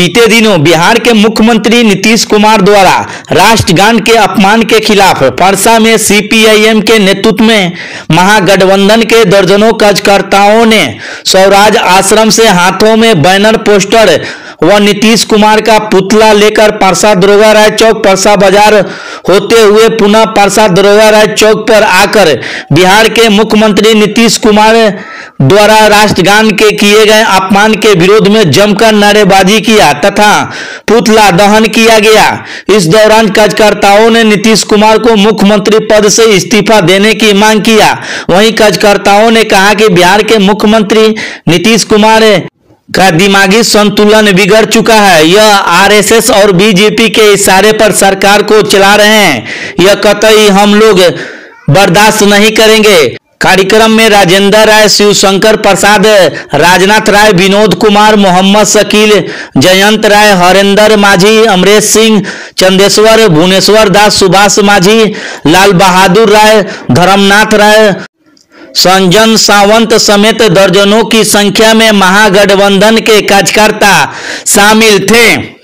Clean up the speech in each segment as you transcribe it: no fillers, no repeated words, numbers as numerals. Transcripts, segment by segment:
बीते दिनों बिहार के मुख्यमंत्री नीतीश कुमार द्वारा राष्ट्रगान के अपमान के खिलाफ परसा में सीपीआईएम के नेतृत्व में महागठबंधन के दर्जनों कार्यकर्ताओं ने स्वराज आश्रम से हाथों में बैनर, पोस्टर व नीतीश कुमार का पुतला लेकर परसा दरोगा राय चौक परसा बाजार होते हुए पुनः परसा दरोगा राय चौक पर आकर बिहार के मुख्यमंत्री नीतीश कुमार द्वारा राष्ट्रगान के किए गए अपमान के विरोध में जमकर नारेबाजी किया तथा पुतला दहन किया गया। इस दौरान कार्यकर्ताओं ने नीतीश कुमार को मुख्यमंत्री पद से इस्तीफा देने की मांग किया। वहीं कार्यकर्ताओं ने कहा कि बिहार के मुख्यमंत्री नीतीश कुमार का दिमागी संतुलन बिगड़ चुका है। यह आरएसएस और बीजेपी के इशारे पर सरकार को चला रहे हैं। यह कतई हम लोग बर्दाश्त नहीं करेंगे। कार्यक्रम में राजेंद्र राय, शिवशंकर प्रसाद, राजनाथ राय, विनोद कुमार, मोहम्मद शकील, जयंत राय, हरेंद्र माझी, अमरेश सिंह, चंदेश्वर, भुवनेश्वर दास, सुभाष माझी, लाल बहादुर राय, धर्मनाथ राय, संजन सावंत समेत दर्जनों की संख्या में महागठबंधन के कार्यकर्ता शामिल थे।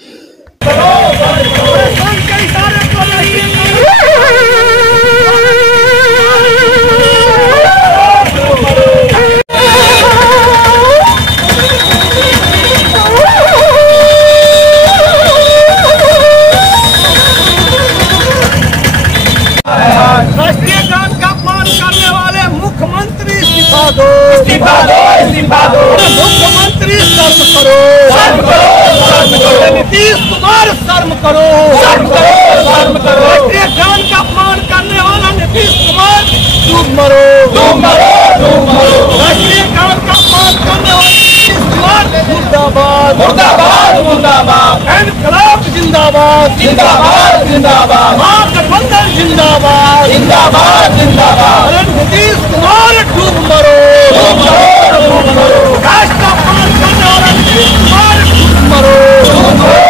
राष्ट्रीय गान का अपमान करने वाले मुख्यमंत्री इस्तीफा दो, इस्तीफा दो, इस्तीफा दो। मुख्यमंत्री शर्म करो, शर्म करो, शर्म करो। नीतीश कुमार शर्म करो, शर्म करो, शर्म करो। राष्ट्रीय गान का अपमान करने वाला नीतीश कुमार डूब मरो, डूब मरो, डूब मरो। राष्ट्रीय गान का अपमान करने वाला नीतीश कुमार मुर्दाबाद, मुर्दाबाद, मुर्दाबाद। इनकलाब जिंदाबाद, जिंदाबाद, जिंदाबाद। महागठबंधन जिंदाबाद, जिंदाबाद, जिंदाबाद। अरे नीतीश कुमार डूब मरो, डूब मरो, डूब मरो। राष्ट्र का अपमान करने वाला नीतीश कुमार डूब मरो, डूब मरो।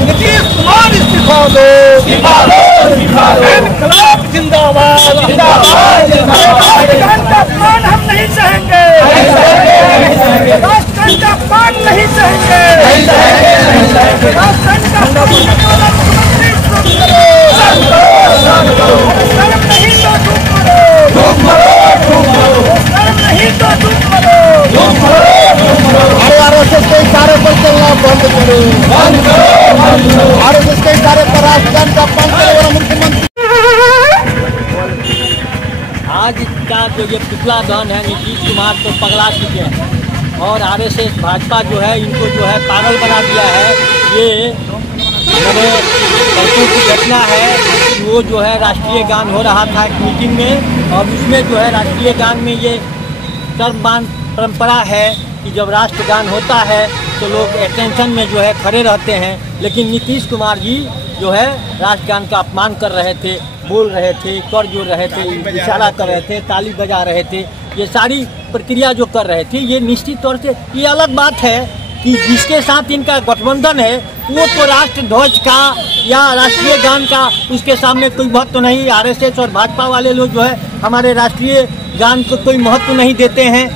नीतीश कुमार इस्तीफा दो, इस्तीफा दो, इस्तीफा दो। इनकलाब जिंदाबाद, जिंदाबाद, जिंदाबाद। राष्ट्रगान का अपमान हम नहीं सहेंगे, नहीं सहेंगे, नहीं सहेंगे। राष्ट्रगान का अपमान नहीं सहेंगे, नहीं सहेंगे, नहीं सहेंगे। राष्ट्रगान का अपमान करने वाला मुख्यमंत्री शर्म करो, शर्म करो। शर्म नहीं तो डूब मरो, डूब मरो, डूब मरो। शर्म नहीं तो डूब मरो, डूब मरो, डूब मरो। अरे आरएसएस के इशारे पर चलना बंद करो, बंद करो, बंद करो। आरएसएस के इशारे पर राष्ट्रगान का अपमान करने वाला मुख्यमंत्री। आज का जो ये पुतला दहन है, नीतीश कुमार तो पगला चुके हैं और आरएसएस भाजपा जो है इनको जो है पागल बना दिया है। ये मैंने परसों की घटना है कि वो जो है राष्ट्रीय गान हो रहा था एक मीटिंग में और उसमें जो है राष्ट्रीय गान में ये सर्वमान्य परंपरा है कि जब राष्ट्रगान होता है तो लोग अटेंशन में जो है खड़े रहते हैं, लेकिन नीतीश कुमार जी जो है राष्ट्रगान का अपमान कर रहे थे, बोल रहे थे, कर जोड़ रहे थे, इशारा कर रहे थे, ताली बजा रहे थे। ये सारी प्रक्रिया जो कर रहे थे ये निश्चित तौर से ये अलग बात है कि जिसके साथ इनका गठबंधन है वो तो राष्ट्र ध्वज का या राष्ट्रीय गान का उसके सामने कोई महत्व नहीं। आरएसएस और भाजपा वाले लोग जो है हमारे राष्ट्रीय गान को कोई महत्व नहीं देते हैं,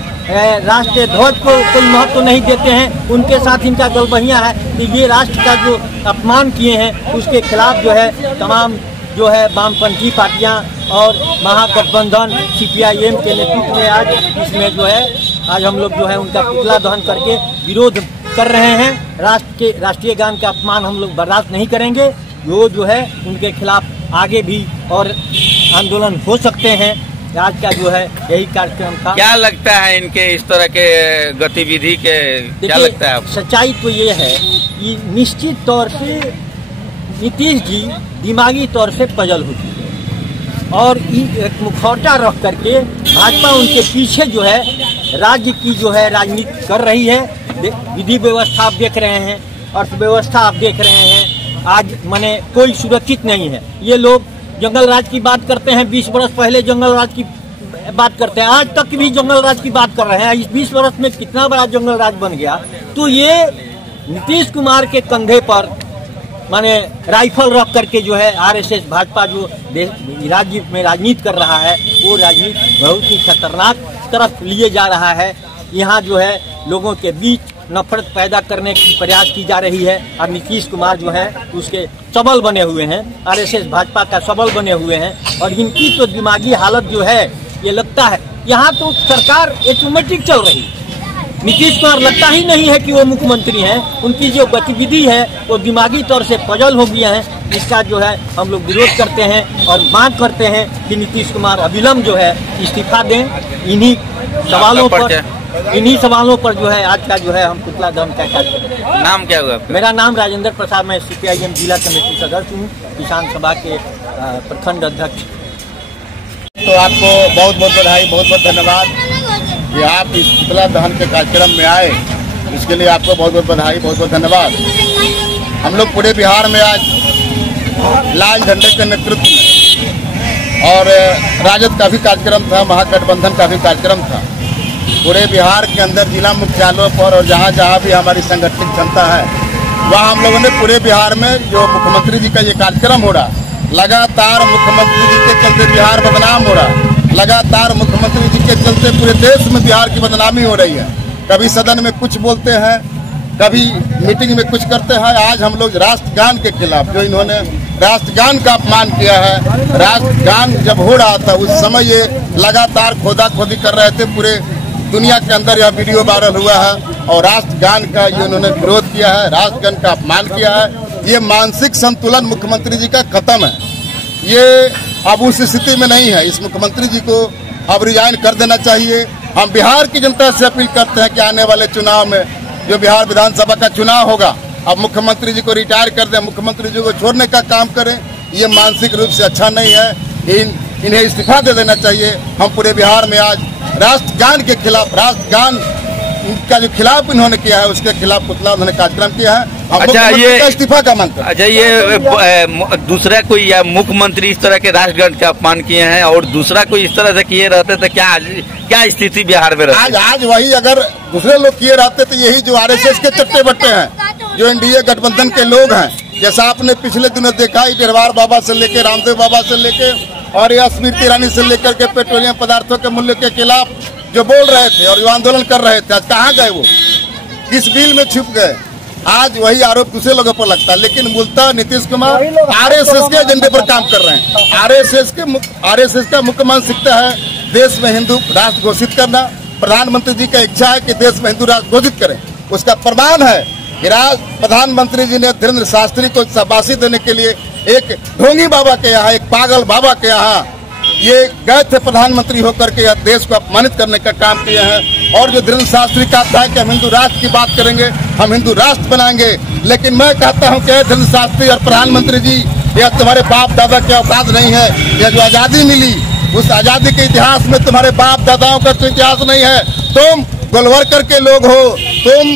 राष्ट्रीय ध्वज को कोई महत्व नहीं देते हैं। उनके साथ इनका गलबहियाँ है कि ये राष्ट्र का जो अपमान किए हैं उसके खिलाफ जो है तमाम जो है वामपंथी पार्टियां और महागठबंधन सीपीआईएम के नेतृत्व में आज इसमें जो है आज हम लोग जो है उनका पुतला दहन करके विरोध कर रहे हैं। राष्ट्रीय गान का अपमान हम लोग बर्दाश्त नहीं करेंगे। वो जो है उनके खिलाफ आगे भी और आंदोलन हो सकते हैं। आज का जो है यही कार्यक्रम था। क्या लगता है इनके इस तरह के गतिविधि के, क्या लगता है आपको? सच्चाई तो ये है कि निश्चित तौर से नीतीश जी दिमागी तौर से पजल हो चुके हैं और एक मुखौटा रख करके भाजपा उनके पीछे जो है राज्य की जो है राजनीति कर रही है। विधि व्यवस्था आप देख रहे हैं, अर्थव्यवस्था आप देख रहे हैं। आज माने कोई सुरक्षित नहीं है। ये लोग जंगल राज की बात करते हैं, 20 वर्ष पहले जंगल राज की बात करते हैं, आज तक भी जंगल राज की बात कर रहे हैं। इस 20 वर्ष में कितना बड़ा जंगल राज बन गया। तो ये नीतीश कुमार के कंधे पर माने राइफल रख करके जो है आरएसएस भाजपा जो राज्य में राजनीति कर रहा है वो राजनीति बहुत ही खतरनाक तरफ लिए जा रहा है। यहाँ जो है लोगों के बीच नफरत पैदा करने की प्रयास की जा रही है। और नीतीश कुमार जो है उसके सबल बने हुए हैं, आरएसएस भाजपा का सबल बने हुए हैं। और इनकी तो दिमागी हालत जो है, ये लगता है यहाँ तो सरकार ऑटोमेटिक चल रही है। नीतीश कुमार लगता ही नहीं है कि वो मुख्यमंत्री हैं। उनकी जो गतिविधि है वो दिमागी तौर से पजल हो गया है। इसका जो है हम लोग विरोध करते हैं और मांग करते हैं कि नीतीश कुमार अविलंब जो है इस्तीफा दें। इन्हीं सवालों पर जो है आज का जो है हम पुतला दहन का कार्य करें। नाम क्या हुआ आपका? मेरा नाम राजेंद्र प्रसाद, मैं CPIM जिला कमेटी सदस्य हूँ, किसान सभा के प्रखंड अध्यक्ष। तो आपको बहुत बहुत बधाई, बहुत बहुत धन्यवाद कि आप इस पुतला दहन के कार्यक्रम में आए। इसके लिए आपको बहुत बहुत बधाई, बहुत बहुत धन्यवाद। हम लोग पूरे बिहार में आज लाल झंडे के नेतृत्व में और राजद का भी कार्यक्रम था, महागठबंधन का भी कार्यक्रम था। पूरे बिहार के अंदर जिला मुख्यालयों पर और जहाँ जहाँ भी हमारी संगठित जनता है, वहाँ हम लोगों ने पूरे बिहार में जो मुख्यमंत्री जी का ये कार्यक्रम हो रहा, लगातार मुख्यमंत्री जी के चलते बिहार बदनाम हो रहा, लगातार मुख्यमंत्री जी के चलते पूरे देश में बिहार की बदनामी हो रही है। कभी सदन में कुछ बोलते हैं, कभी मीटिंग में कुछ करते हैं। आज हम लोग राष्ट्रगान के खिलाफ, जो इन्होंने राष्ट्रगान का अपमान किया है, राष्ट्रगान जब हो रहा था उस समय ये लगातार खोदाखोदी कर रहे थे। पूरे दुनिया के अंदर यह वीडियो वायरल हुआ है और राष्ट्रगान का ये उन्होंने विरोध किया है, राष्ट्रगान का अपमान किया है। ये मानसिक संतुलन मुख्यमंत्री जी का खत्म है। ये अब उस स्थिति में नहीं है। इस मुख्यमंत्री जी को अब रिजाइन कर देना चाहिए। हम बिहार की जनता से अपील करते हैं कि आने वाले चुनाव में, जो बिहार विधानसभा का चुनाव होगा, अब मुख्यमंत्री जी को रिटायर कर दें, मुख्यमंत्री जी को छोड़ने का काम करें। ये मानसिक रूप से अच्छा नहीं है। इन्हें इस्तीफा दे देना चाहिए। हम पूरे बिहार में आज राष्ट्रगान के खिलाफ, राष्ट्रगान का जो खिलाफ इन्होंने किया है उसके खिलाफ पुतला उन्होंने कार्यक्रम किया है। अच्छा, ये इस्तीफा का मांग। अच्छा, ये दूसरा कोई या मुख्यमंत्री इस तरह के राष्ट्रगान का अपमान किए हैं और दूसरा कोई इस तरह से किए रहते तो क्या स्थिति बिहार में रहती? आज वही अगर दूसरे लोग किए रहते तो यही जो आरएसएस के चट्टे बट्टे हैं, जो एनडीए गठबंधन के लोग हैं, जैसा आपने पिछले दिनों देखा, डेरवार बाबा से लेके रामदेव बाबा से लेके और या स्मृति ईरानी से लेकर के पेट्रोलियम पदार्थों के मूल्य के खिलाफ जो बोल रहे थे और जो आंदोलन कर रहे थे, आज कहाँ गए वो? किस बिल में छुप गए? आज वही आरोप दूसरे लोगों पर लगता है। लेकिन मूलतः नीतीश कुमार आरएसएस के एजेंडे पर काम कर रहे हैं। आरएसएस का मुख्य मानसिकता है देश में हिंदू राष्ट्र घोषित करना। प्रधानमंत्री जी का इच्छा है कि देश में हिंदू राष्ट्र घोषित करें। उसका प्रमाण है कि प्रधानमंत्री जी ने धीरेन्द्र शास्त्री को शाबाशी देने के लिए एक ढोंगी बाबा के यहाँ, एक पागल बाबा के यहाँ ये गए थे प्रधानमंत्री होकर के यह देश को अपमानित करने का काम किए हैं। और जो धीरेन्द्र शास्त्री कहता है कि हम हिंदू राष्ट्र की बात करेंगे, हम हिंदू राष्ट्र बनाएंगे, लेकिन मैं कहता हूं कि धीरेन्द्र शास्त्री और प्रधानमंत्री जी, यह तुम्हारे बाप दादा के औकात नहीं है। यह जो आजादी मिली, उस आजादी के इतिहास में तुम्हारे बाप दादाओं का कोई इतिहास नहीं है। तुम गोलवरकर के लोग हो, तुम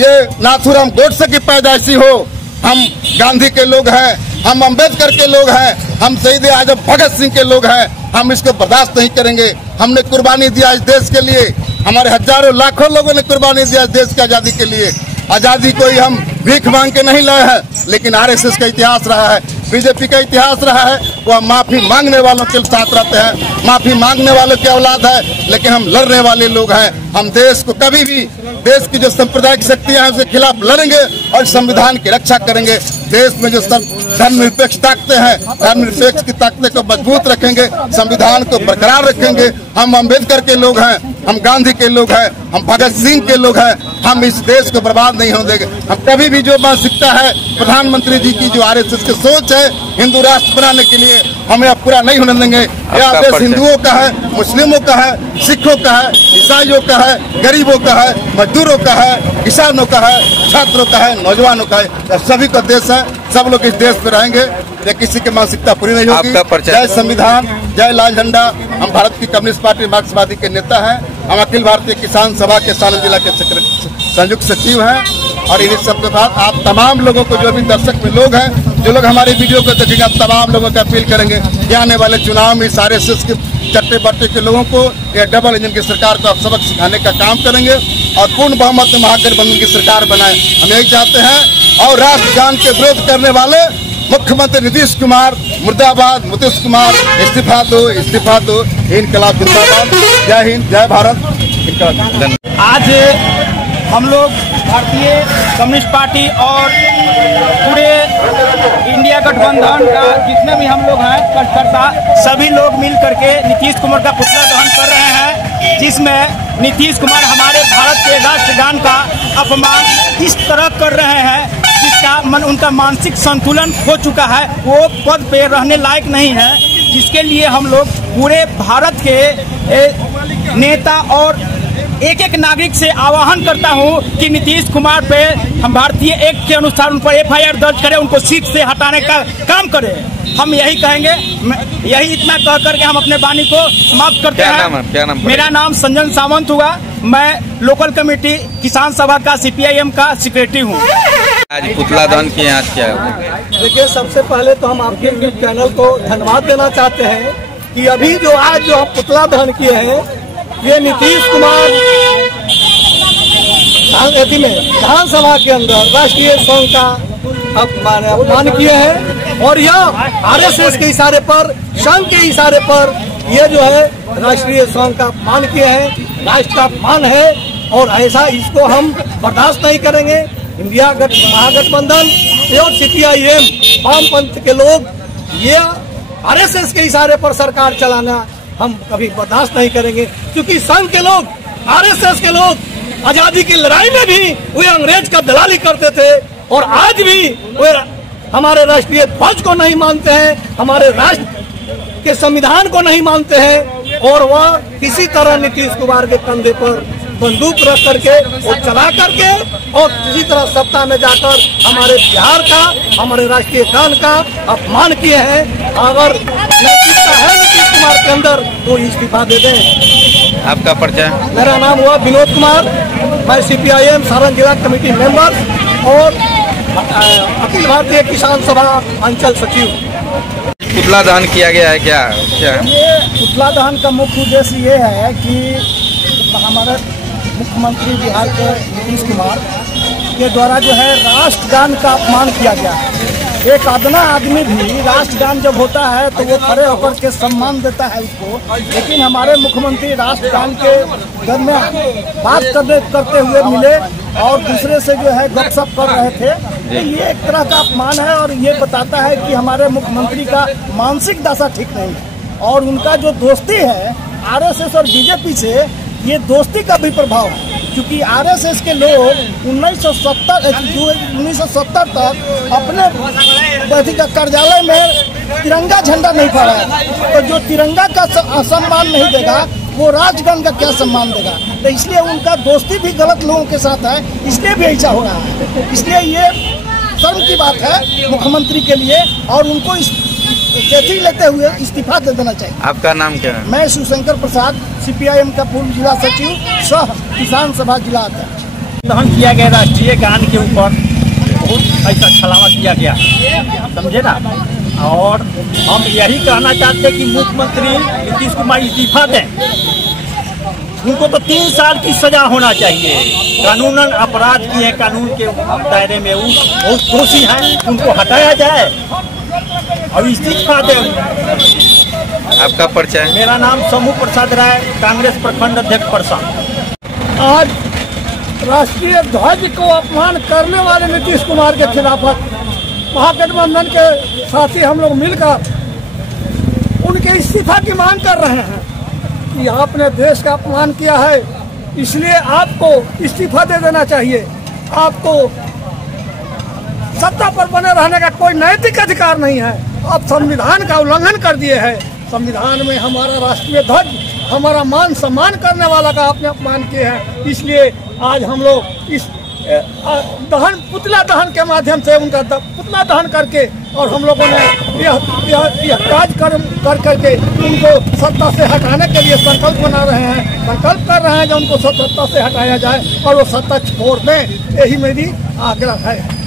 ये नाथूराम गोडसे की पैदाइशी हो। हम गांधी के लोग हैं, हम अम्बेडकर के लोग हैं, हम शहीद आजम भगत सिंह के लोग हैं। हम इसको बर्दाश्त नहीं करेंगे। हमने कुर्बानी दिया इस देश के लिए, हमारे हजारों लाखों लोगों ने कुर्बानी दिया इस देश की आजादी के लिए। आजादी कोई हम भीख मांग के नहीं लाए हैं, लेकिन आरएसएस का इतिहास रहा है, बीजेपी का इतिहास रहा है। वो माफी मांगने वालों के साथ रहते हैं, माफी मांगने वालों की औलाद है, लेकिन हम लड़ने वाले लोग हैं। हम देश को कभी भी, देश की जो सांप्रदायिक शक्तियां हैं उसके खिलाफ लड़ेंगे और संविधान की रक्षा करेंगे। देश में जो धर्मनिरपेक्ष ताकतें हैं, धर्मनिरपेक्ष की ताकतें को मजबूत रखेंगे, संविधान को बरकरार रखेंगे। हम अम्बेडकर के लोग हैं, हम गांधी के लोग हैं, हम भगत सिंह के लोग हैं। हम इस देश को बर्बाद नहीं होने देंगे। हम कभी भी जो मानसिकता है प्रधानमंत्री जी की, जो आरएसएस की सोच है हिंदू राष्ट्र बनाने के लिए, हमें अब पूरा नहीं होने देंगे। यह देश हिंदुओं का है, मुस्लिमों का है, सिखों का है, ईसाइयों का है, गरीबों का है, मजदूरों का है, किसानों का है, छात्रों का है, नौजवानों का है। सभी का देश है, सब लोग इस देश में रहेंगे। या किसी की मानसिकता पूरी नहीं होगी। जय संविधान, जय लाल झंडा। हम भारत की कम्युनिस्ट पार्टी मार्क्सवादी के नेता हैं। हम अखिल भारतीय किसान सभा के सारण जिला के संयुक्त सचिव हैं। और इन्हीं सब के बाद आप तमाम लोगों को, जो भी दर्शक में लोग हैं, जो लोग हमारे वीडियो को देखेंगे, आप तमाम लोगों का अपील करेंगे कि आने वाले चुनाव में सारे के चट्टे बट्टे के लोगों को या डबल इंजन की सरकार को आप सबक सिखाने का काम करेंगे और पूर्ण बहुमत में महागठबंधन की सरकार बनाए। हम यही चाहते हैं। और राष्ट्रगान के विरोध करने वाले मुख्यमंत्री नीतीश कुमार मुर्दाबाद, नीतीश कुमार इस्तीफा दो, इस्तीफा दो। इनकलाब जिंदाबाद। जय हिंद, जय भारत। आज हम लोग भारतीय कम्युनिस्ट पार्टी और पूरे इंडिया गठबंधन का जितने भी हम लोग हैं कार्यकर्ता सभी लोग मिल करके नीतीश कुमार का पुतला दहन कर रहे हैं, जिसमें नीतीश कुमार हमारे भारत के राष्ट्रगान का अपमान इस तरह कर रहे हैं जिसका उनका मानसिक संतुलन खो चुका है, वो पद पे रहने लायक नहीं है। जिसके लिए हम लोग पूरे भारत के नेता और एक एक नागरिक से आह्वान करता हूं कि नीतीश कुमार पे हम भारतीय एक्ट के अनुसार उन पर एफआईआर दर्ज करें, उनको सीट से हटाने का काम करें। हम यही कहेंगे, यही इतना कह करके हम अपने वाणी को समाप्त करते हैं। क्या नाम? मेरा नाम संजन सावंत हुआ, मैं लोकल कमेटी किसान सभा का CPIM का सेक्रेटरी हूँ। आज पुतला दहन किए, आज क्या है? देखिए, सबसे पहले तो हम आपके न्यूज चैनल को धन्यवाद देना चाहते हैं कि अभी जो आज जो हम पुतला दहन किए हैं, ये नीतीश कुमार विधानसभा के अंदर राष्ट्रीय सॉन्ग का अपमान किए हैं और यह RSS के इशारे पर, संघ के इशारे पर ये जो है राष्ट्रीय सॉन्ग का अपमान किए हैं, राष्ट्र का अपमान है और ऐसा इसको हम बर्दाश्त नहीं करेंगे। इंडिया महागठबंधन और CPIM वामपंथ के लोग ये RSS के इशारे पर सरकार चलाना हम कभी बर्दाश्त नहीं करेंगे, क्योंकि संघ के लोग, RSS के लोग आजादी की लड़ाई में भी वे अंग्रेज का दलाली करते थे और आज भी वे हमारे राष्ट्रीय ध्वज को नहीं मानते हैं, हमारे राष्ट्र के संविधान को नहीं मानते हैं और वह किसी तरह नीतीश कुमार के कंधे पर बंदूक रख करके और चला करके और किसी तरह सत्ता में जाकर हमारे बिहार का, हमारे राष्ट्रीय गान का अपमान किए हैं। अगर नैतिकता है नीतीश कुमार के अंदर तो इस्तीफा दे दें। आपका परिचय? मेरा नाम हुआ विनोद कुमार, मैं CPIM सारण जिला कमेटी मेंबर और अखिल भारतीय किसान सभा अंचल सचिव। पुतला दहन किया गया है, क्या ये पुतला दहन का मुख्य उद्देश्य ये है कि हमारे मुख्यमंत्री बिहार के नीतीश कुमार के द्वारा जो है राष्ट्रगान का अपमान किया गया है। एक अदना आदमी भी राष्ट्रगान जब होता है तो वो खड़े होकर के सम्मान देता है उसको, लेकिन हमारे मुख्यमंत्री राष्ट्रगान के दरमियान बात करते हुए मिले और दूसरे से जो है गपशप कर रहे थे। तो ये एक तरह का अपमान है और ये बताता है कि हमारे मुख्यमंत्री का मानसिक दशा ठीक नहीं है और उनका जो दोस्ती है RSS और BJP से, ये दोस्ती का भी प्रभाव है, क्योंकि RSS के लोग 1970 तक अपने कार्यालय में तिरंगा झंडा नहीं फहराया, तो जो तिरंगा का सम्मान नहीं देगा वो राजगान का क्या सम्मान देगा। तो इसलिए उनका दोस्ती भी गलत लोगों के साथ है, इसलिए भी ऐसा हो रहा है। इसलिए ये शर्म की बात है मुख्यमंत्री के लिए और उनको खेती लेते हुए इस्तीफा दे देना चाहिए। आपका नाम क्या है? मैं शिवशंकर प्रसाद, CPIM का पूर्व जिला सचिव सह किसान सभा जिला अध्यक्ष। दहन किया गया राष्ट्रीय गान के ऊपर बहुत ऐसा छलावा किया गया, समझे ना। और हम यही कहना चाहते हैं कि मुख्यमंत्री नीतीश कुमार इस्तीफा दें। उनको तो 3 साल की सजा होना चाहिए, कानूनन अपराध किए हैं, कानून के दायरे में वो बहुत दोषी हैं, उनको हटाया जाए और इस्तीफा दें। आपका परिचय? मेरा नाम समूह प्रसाद राय, कांग्रेस प्रखंड अध्यक्ष प्रसाद। आज राष्ट्रीय ध्वज को अपमान करने वाले नीतीश कुमार के खिलाफ महागठबंधन के साथी हम लोग मिलकर उनके इस्तीफा की मांग कर रहे हैं कि आपने देश का अपमान किया है, इसलिए आपको इस्तीफा दे देना चाहिए। आपको सत्ता पर बने रहने का कोई नैतिक अधिकार नहीं है। आप संविधान का उल्लंघन कर दिए हैं। संविधान में हमारा राष्ट्रीय ध्वज, हमारा मान सम्मान करने वाला का आपने अपमान किए हैं, इसलिए आज हम लोग इस पुतला दहन के माध्यम से उनका पुतला दहन करके और हम लोगों ने यह कार्यक्रम कर करके उनको सत्ता से हटाने के लिए संकल्प बना रहे हैं, संकल्प कर रहे हैं कि उनको सत्ता से हटाया जाए और वो सत्ता छोड़ दें, यही मेरी आग्रह है।